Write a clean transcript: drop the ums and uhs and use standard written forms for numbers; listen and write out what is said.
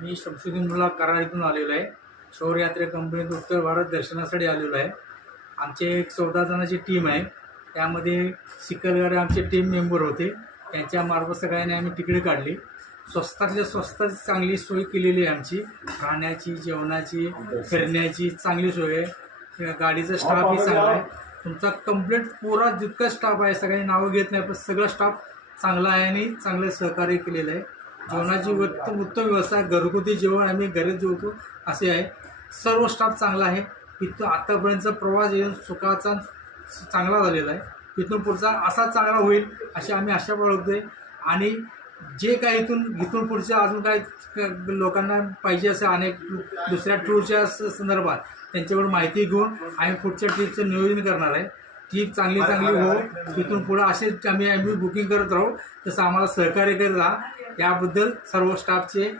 मी शमशुद्दीन मुल्ला कराड इथून आलेलो आहे. शौर्ययात्रा कंपनीत उत्तर भारत दर्शनासाठी आलेलो आहे. आमचे एक 14 जणांची टीम आहे. त्यामध्ये चिखलदरे आमचे टीम मेंबर होते. त्यांच्या मार्फत सगळ्यांनी आम्ही तिकीट काढली. स्वस्तातल्या स्वस्त चांगली सोय केलेली आहे आमची. राहण्याची, जेवणाची, फिरण्याची चांगली सोय आहे. गाडीचा स्टाफही चांगला आहे. तुमचा कंप्लीट पुरा जितका स्टाफ आहे, सगळ्यांनी नावं घेत नाही पण सगळा स्टाफ चांगला आहे आणि चांगलं सहकार्य केलेलं आहे. जेवणाची उत्तम व्यवस्था, घरगुती जेवण आम्ही घरीच जेवतो असे आहे. सर्व स्टाफ चांगला आहे. इथं आतापर्यंतचा प्रवास येऊन सुखाचा चांगला झालेला आहे. इथून पुढचा असा चांगला होईल अशी आम्ही आशा बाळगतोय. आणि जे काही इथून पुढच्या अजून काय लोकांना पाहिजे असे अनेक दुसऱ्या टूरच्या संदर्भात त्यांच्याकडून माहिती घेऊन आम्ही पुढच्या ट्रिपचं नियोजन करणार आहे. ट्रिप चांगली हो, इथून पुढं असेच आम्ही बुकिंग करत राहू. तसं आम्हाला सहकार्य करत राहा. याबद्दल सर्व स्टाफचे